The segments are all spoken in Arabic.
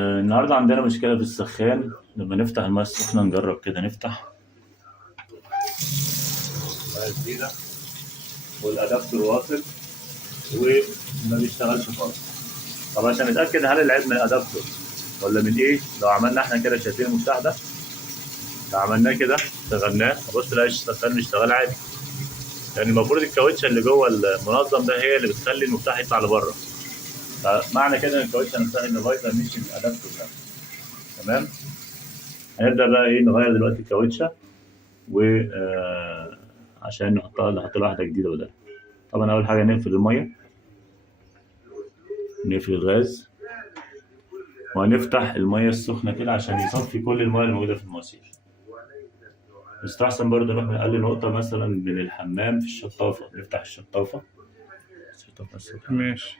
النهارده عندنا مشكلة في السخان. لما نفتح المية السخنة نجرب كده نفتح مية جديدة والأدابتور واصل وما بيشتغلش خالص. طب عشان نتأكد هل العيب من الأدابتور ولا من إيه؟ لو عملنا إحنا كده، شايفين المفتاح ده؟ لو عملناه كده شغلناه هبص نلاقي السخان بيشتغل عادي. يعني المفروض الكاوتشة اللي جوه المنظم ده هي اللي بتخلي المفتاح يطلع لبره. فمعنى كده ان الكاوتشة نفسها اللي بايظة مش الأدابتور ده. تمام؟ هنبدأ بقى إيه نغير دلوقتي الكاوتشة و عشان نحط له واحدة جديدة بدلها. طبعا أول حاجة نقفل المية، نقفل الغاز، وهنفتح المية السخنة كده عشان يصفي كل المية الموجودة في المواسير. يستحسن برضه نروح نقل نقطة مثلا من الحمام في الشطافة، نفتح الشطافة السخنة. ماشي.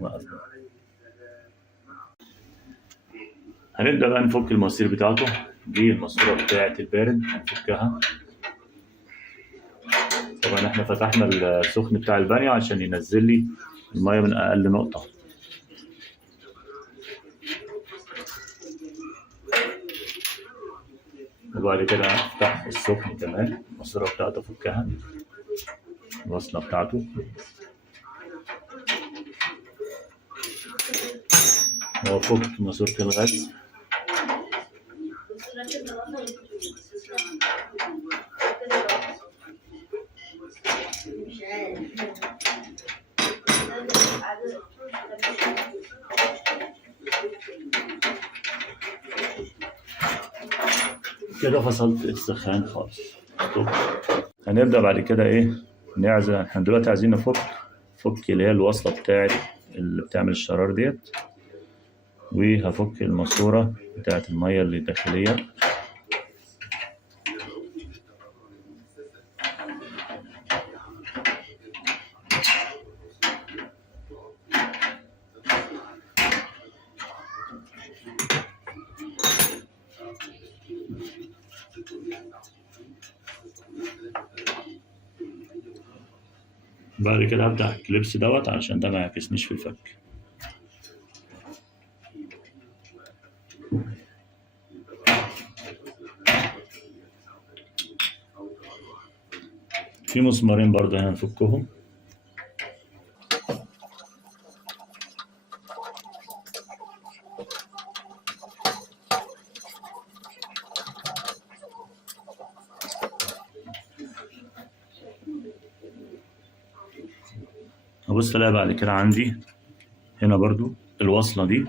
وقف. هنبدأ بقى نفك المواسير بتاعته. دي الماسورة بتاعة البارد هنفكها. طبعا احنا فتحنا السخن بتاع البانيو عشان ينزل لي المية من أقل نقطة. وبعد كده هفتح السخن كمان، الماسورة بتاعته أفكها، الوصلة بتاعته، وأفك ماسورة الغاز. كده فصلت السخان خالص. طب هنبدأ بعد كده ايه نعزل. احنا دلوقتي عايزين نفك اللي هي الوصلة بتاعت اللي بتعمل الشرار ديت، وهفك الماسورة بتاعت المية اللي داخلية. بعد كده هفتح الكليبس دوت عشان ده ما يعكسنيش في الفك. في مسمارين برضه هنا نفكهم. هبص الاقي بعد كده عندي هنا برضو الوصلة دي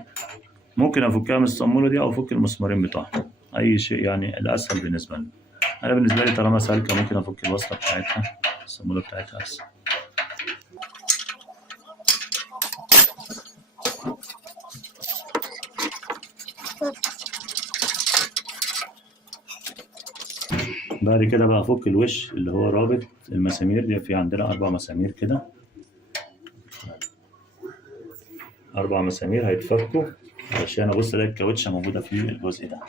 ممكن افكها من الصامولة دي او افك المسمارين بتوعها، اي شيء يعني الاسهل بالنسبة لي. انا بالنسبة لي طالما سالكة ممكن افك الوصلة بتاعتها، الصامولة بتاعتها اسهل. بعد كده بقى افك الوش اللي هو رابط المسامير دي. في عندنا 4 مسامير كده، 4 مسامير هيتفكوا عشان ابص الاقي الكاوتشة موجودة في الجزء ده.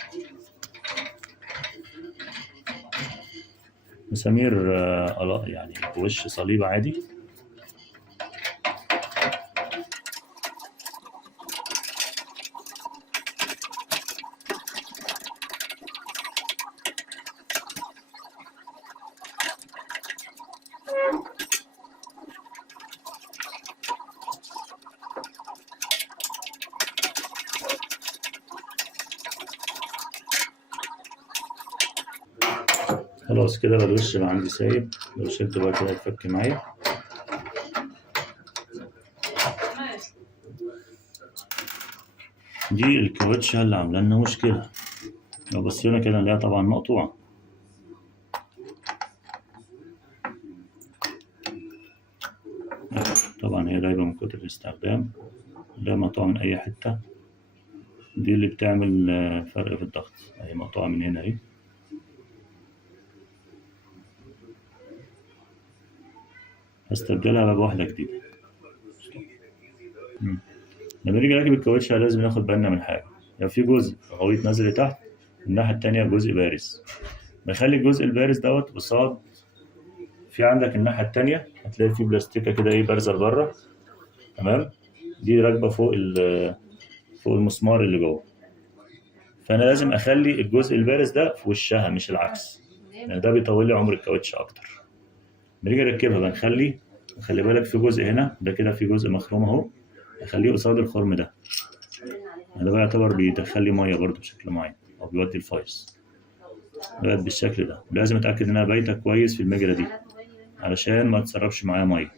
مسامير يعني وش صليب عادي. خلاص كده بقى الوش بقى عندي سايب، لو شلته بقى كده هيتفك معايا. دي الكاوتشة اللي عاملة لنا مشكلة. لو بصينا كده نلاقيها طبعا مقطوعة. طبعا هي دايبة من كتر الاستخدام، لا مقطوعة من أي حتة. دي اللي بتعمل فرق في الضغط، هي مقطوعة من هنا اهي. هستبدلها بقى بواحدة جديدة. لما نيجي نركب الكاوتشة لازم ناخد بالنا من حاجة، لو في جزء غويط نازل لتحت، الناحية التانية جزء بارز، نخلي الجزء البارز دوت قصاد. في عندك الناحية التانية هتلاقي في بلاستيكة كده ايه بارزة لبره، تمام؟ دي راكبة فوق فوق المسمار اللي جوه، فانا لازم اخلي الجزء البارز ده في وشها مش العكس، لان ده بيطول لي عمر الكاوتش اكتر. بنيجي نركبها بنخلي، خلي بالك في جزء هنا ده كده، في جزء مخروم اهو، اخليه قصاد الخرم ده بقى يعتبر بيدخل لي ميه برضه بشكل معين او بيودي الفايز بقت بالشكل ده. لازم اتاكد انها بايته كويس في المجرى دي علشان ما تسربش معايا ميه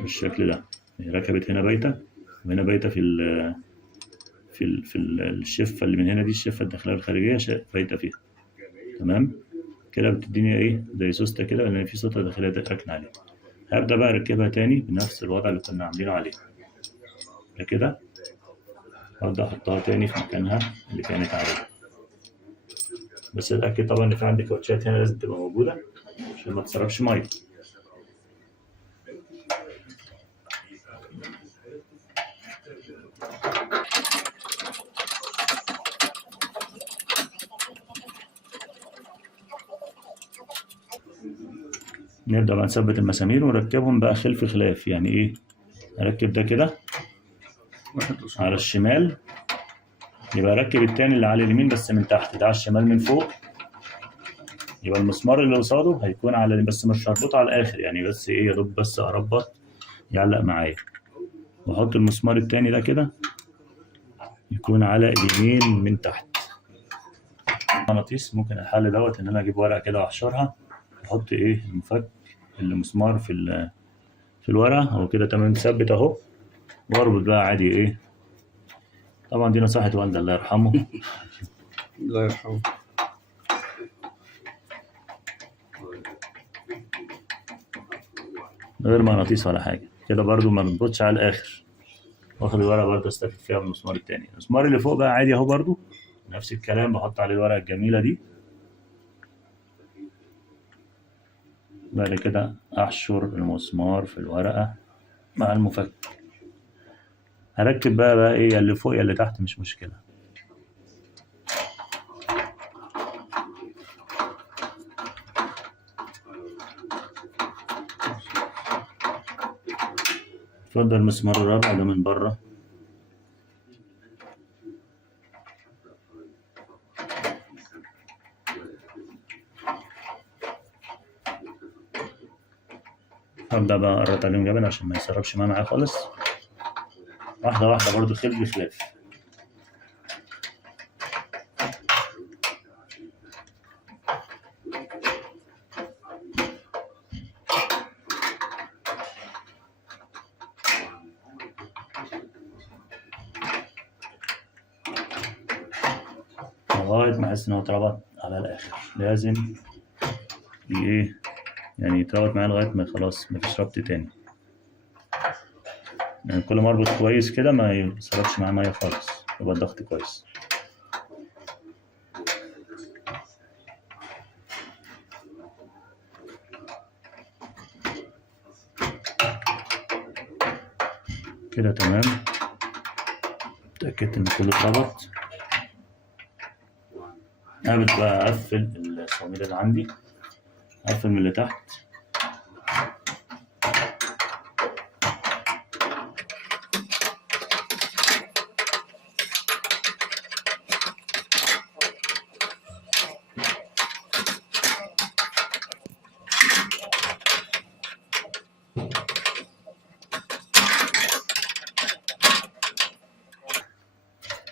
بالشكل ده. ركبت هنا بايته وهنا بايته في الشفه اللي من هنا دي، الشفه الداخليه والخارجيه بايته فيها. تمام كده بتديني ايه زي سوسته كده، لان في سوسته داخليه ركن عليها. هبدا بقى اركبها تاني بنفس الوضع اللي كنا عاملينه عليه كده، هبدا احطها تاني في مكانها اللي كانت عليه. بس اتاكد طبعا ان في عندي كاوتشات هنا لازم تبقى موجوده عشان ما تسربش ميه. نبدأ بقى نثبت المسامير ونركبهم بقى خلف خلاف. يعني ايه؟ اركب ده كده على الشمال، يبقى اركب التاني اللي على اليمين بس من تحت، ده على الشمال من فوق، يبقى المسمار اللي قصاده هيكون على، بس مش هربطه على الاخر يعني، بس ايه يا دوب بس اربط يعلق معايا، واحط المسمار التاني ده كده يكون على اليمين من تحت. مغناطيس ممكن الحل دوت ان انا اجيب ورقه كده واحشرها، احط ايه المفك المسمار في الورقه هو كده تمام مثبت اهو، واربط بقى عادي ايه. طبعا دي نصيحه والدي الله يرحمه الله يرحمه. من غير مغناطيس ولا حاجه كده برضو ما نربطش على الاخر، واخد الورقه برضو استفيد فيها بالمسمار التاني. المسمار اللي فوق بقى عادي اهو برضو نفس الكلام، بحط عليه الورقه الجميله دي. بعد كده احشر المسمار في الورقه مع المفك. هركب بقى ايه، يا اللي فوق يا اللي تحت مش مشكله. اتفضل المسمار الرابع ده من بره. هبدأ بقى أقرط عليهم جامد عشان ما يسربش معايا خالص، واحدة واحدة برضو خلاف بخلاف. لغاية ما أحس إن هو اتربط على الآخر. لازم إيه يعني يتربط معايا لغاية ما خلاص مفيش ربط تاني، يعني كل ما أربط كويس كده ما يسربش معايا مية خالص، يبقى الضغط كويس. كده تمام، اتأكدت إن كله اتربط. هبدأ بقى أقفل الصواميل اللي عندي، أقفل من اللي تحت.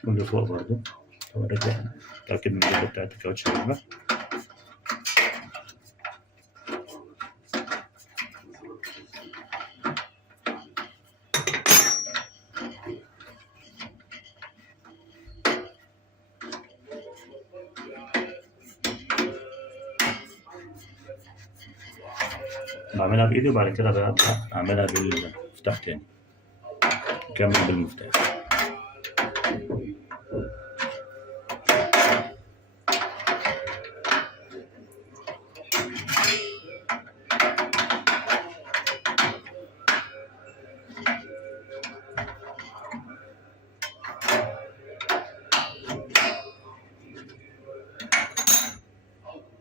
واللي فوق برضه أوريك، أتأكد من الجلدة بتاعت الكاوتش راكبة. بعملها بإيدي وبعد كده بقى أعملها بالمفتاح تاني، أكمل بالمفتاح.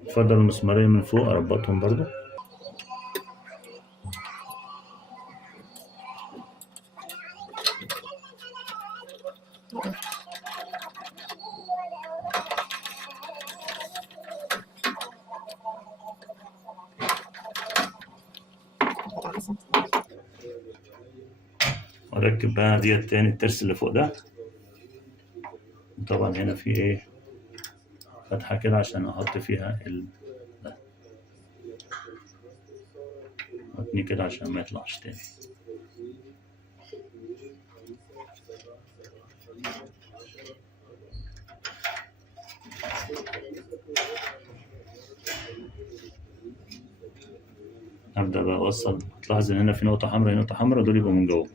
اتفضل المسمارين من فوق أربطهم برضو. اركب بقى ديت تاني الترس اللي فوق ده. وطبعا هنا في ايه فتحة كده عشان احط فيها ده. اتني كده عشان ما يطلعش تاني. ابدا بقى اوصل. تلاحظ ان هنا في نقطة حمراء نقطة حمراء، دول يبقوا من جوه.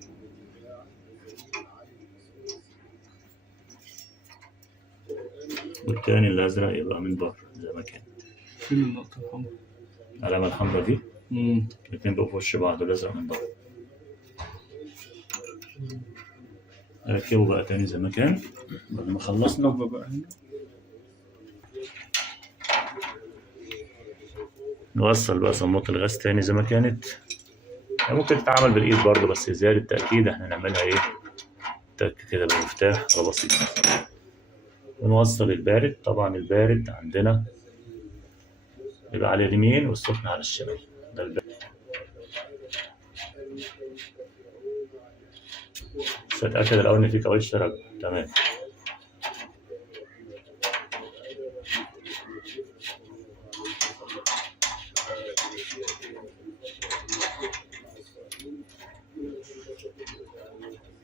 والتاني الازرق يبقى من بره زي ما كان. فين النقطة الحمراء؟ العلامة الحمراء دي الاتنين بقوا في وش بعض، الازرق من بره. اركبه بقى تاني زي ما كان بعد ما خلصنا. بقى نوصل بقى صمامات الغاز تاني زي ما كانت. ممكن تتعمل بالايد برضه، بس زيادة تأكيد احنا نعملها ايه تك كده بالمفتاح على بسيط. ونوصل البارد. طبعا البارد عندنا يبقى على اليمين والسخن على الشمال. ده البارد. بس اتأكد الأول إن في كاوتش راكبة. تمام.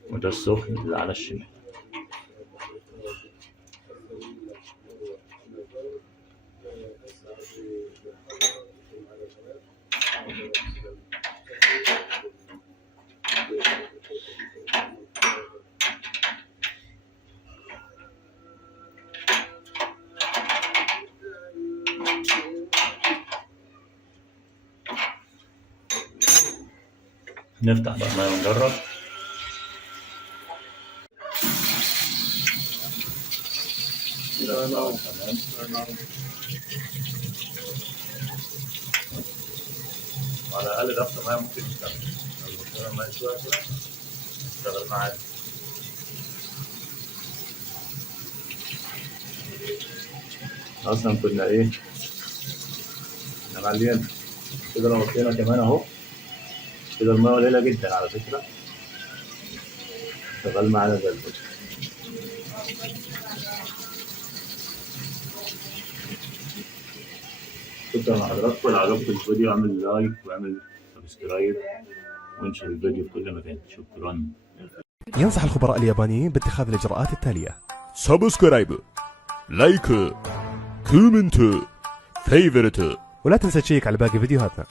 وده السخن اللي على الشمال. نفتح بقى المية ونجرب. تمام. على الأقل ضغط المية ممكن يشتغل. لو اشتغل المية شوية كده يشتغل معانا. أصلا كنا إيه؟ إحنا معلين كده لو وطينا كمان أهو. كده المية قليلة جدا على فكرة. شغال معانا زي الفل. شكرا لحضراتكم. لو عجبكم الفيديو اعمل لايك واعمل سبسكرايب وانشر الفيديو في كل مكان. شكرا. ينصح الخبراء اليابانيين باتخاذ الإجراءات التالية: سبسكرايب، لايك، كومنت، فيفرت، ولا تنسى تشيك على باقي فيديوهاتنا.